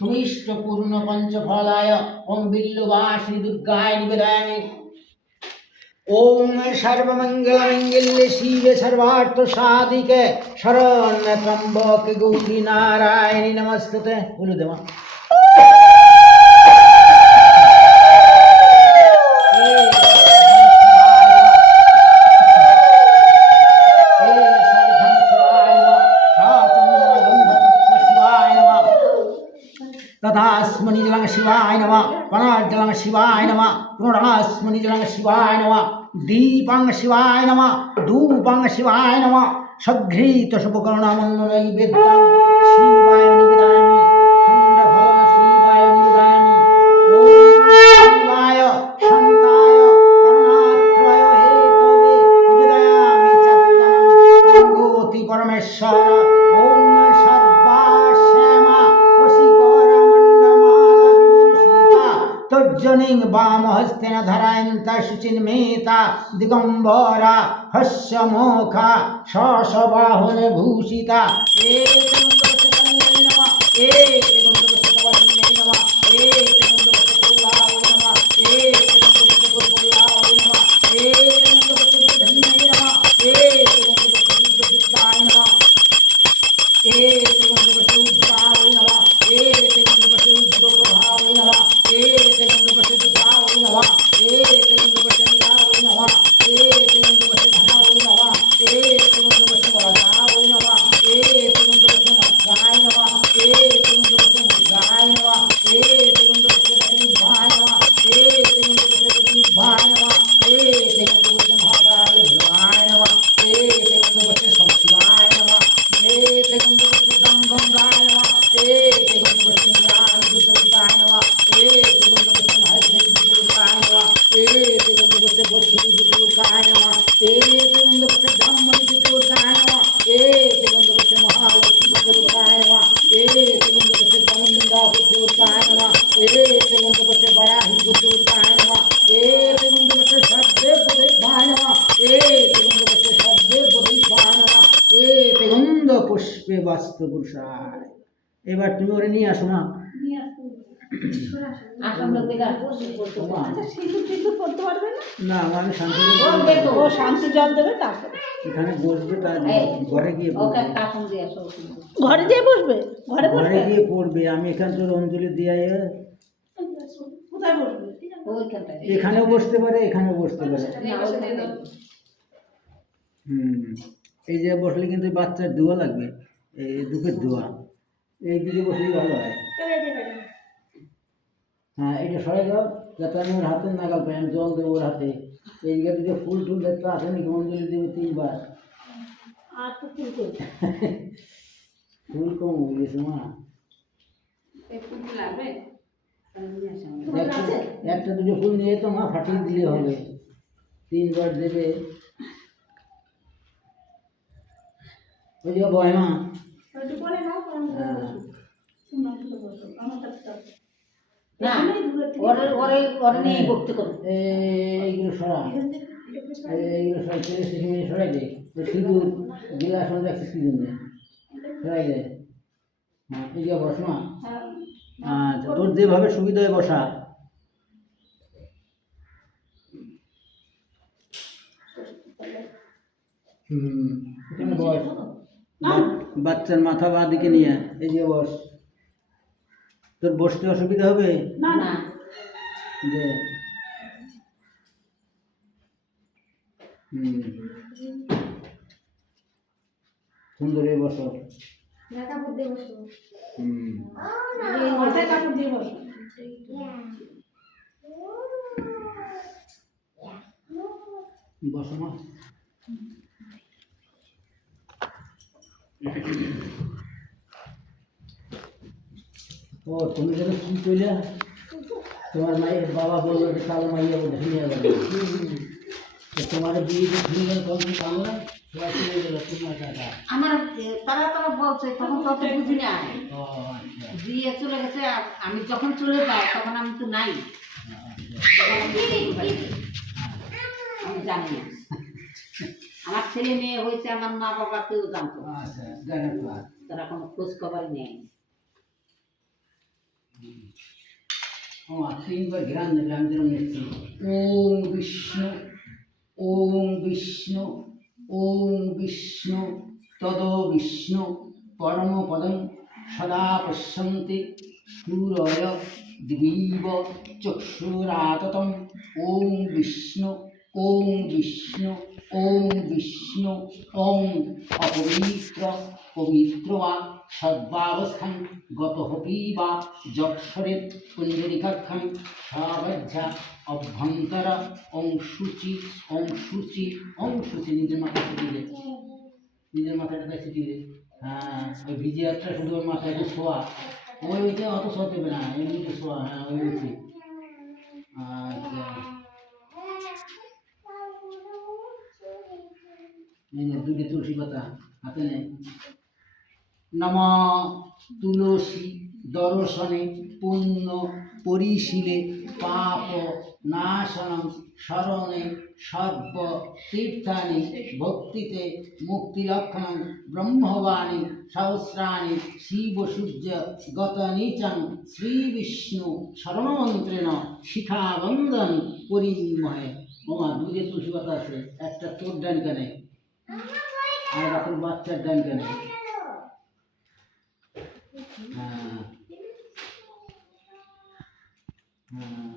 सुमिष्टपूर्ण पंचफलाय ओं बिल्लवासिनी दुर्गाय निवेदयामि। ओं सर्वमंगलमंगल्ये शिवे सर्वार्थसाधिके शरण्ये त्र्यंबके गौरी नारायणी नमस्तुते। बोलो देवा। तथास्मनिजलं शिवाय नमः, प्रणजलं शिवाय नमः, पूर्णास्मनिजलं शिवाय नमः, दीपं शिवाय नमः, धूपं शिवाय नमः, सघ्रीत शुभकर्णमन्ननैवेद्यं शिवाय निवेदयामि, खण्डफलं शिवाय निवेदयामि। ॐ शिवाय शान्ताय करुणात्रय हेतवे निवेदयामि चत्तनं गौति परमेश्वर। ॐ सर्वाश्यामा तज्जनिं वामहस्तेन धरायन्ता शुचिन्मेता दिगम्बरा हस्यमुखा शशबाहुने भूषिता। পুষ্পে বাস্তু পুরুষায়। এবার তুমি ওরে নিয়ে আসো মা। না আমি শান্তি জল দেবে, তারপরে এখানে বসবে, তার ঘরে গিয়ে ঘরে গিয়ে বসবে, ঘরে গিয়ে পড়বে। আমি এখান থেকে অঞ্জলি দিয়ে কোথায় বসবে? এখানেও বসতে পারে, এখানেও বসতে পারে। এই যে বসলে কিন্তু বাচ্চার দোয়া লাগবে, এই দুঃখের দোয়া। এই দিকে বসলে ভালো হয়। হ্যাঁ, এটা সরাই দাও যাতে আমি ওর হাতে নাগাল পাই। আমি জল দেবো ওর হাতে। এই দিকে যে ফুল টুল দেখতে আসে নাকি, অঞ্জলি দেবে 3 বার। আর তো ফুল কম হয়ে গেছে মা। একটা দুটো ফুল নিয়ে তো মা ফাটিয়ে দিলে হবে। 3 বার দেবে। ওই যে ভয় মা, এইগুলো সরা, এইগুলো সরাই দে। সিঁদুর গিলাস রাখছে, সিঁদুর নেই, সরাই দে। হ্যাঁ, এই যে বস মা। আচ্ছা, তোর যেভাবে সুবিধা হয় বসা। এখানে বস। বাচ্চার মাথা বা দিকে নিয়ে এই যে বস। তোর বসতে অসুবিধা হবে না? যে সুন্দর বসো। বসো মা। ও তুমি যেন কি কইলে, তোমার মায়ের বাবা বললো যে কালো মাইয়া বলে নিয়ে গেল। তোমার বিয়ে দিয়ে কখন কালো না আমার তারা বলছে, তখন তত বুঝি না, দিয়ে চলে গেছে। আমি যখন চলে যাই তখন আমি তো নাই, আমি জানি না। আমার ছেলে মেয়ে হয়েছে, আমার মা বাবা কেউ জানতো, তারা কোনো খোঁজ খবর নেই। তিনবার ঘেরান দেবে, আমি যেরকম নিচ্ছি। ওম বিষ্ণু, ওম বিষ্ণু, ওম বিষ্ণু, তদ বিষ্ণু পরমপদম সদা পশ্যন্তি সূরয় দিবীব চক্ষুরাততম। ওম বিষ্ণু, ওম বিষ্ণু, ওম বিষ্ণু, ওম অপবিত্র পবিত্র বা সর্বাবস্থান গতহপি বা যক্ষরে পুণ্ডরিকাক্ষম সাবজ্ঝা অভ্যন্তর অংশুচি অংশুচি অংশুচি। নিজের মাথা ছুটিয়ে, নিজের মাথাটা ছুটিয়ে। হ্যাঁ, ওই ভিজে একটা শুধু ওর মাথায় একটু শোয়া, ওই ওইটা অত শোয়া দেবে না, এমনিতে শোয়া। হ্যাঁ, ওই হয়েছে। আচ্ছা, এই নে দুটো তুলসী পাতা হাতে নে। নম তুলসী দর্শনে পুণ্য পরিশীলে পাপ নাশনম স্মরণে সর্ব তীর্থানি ভক্তিতে মুক্তিলক্ষণম ব্রহ্মবাণী সহস্রাণি শিব সূর্য গত নিচং শ্রী বিষ্ণু শরণমন্ত্রেণ শিখাবন্দন পরিমহে। ওমা দুটো তুলসী পাতা আছে, একটা তোর ডান কানে আর এখন বাচ্চার ডান কানে। হ্যাঁ হ্যাঁ,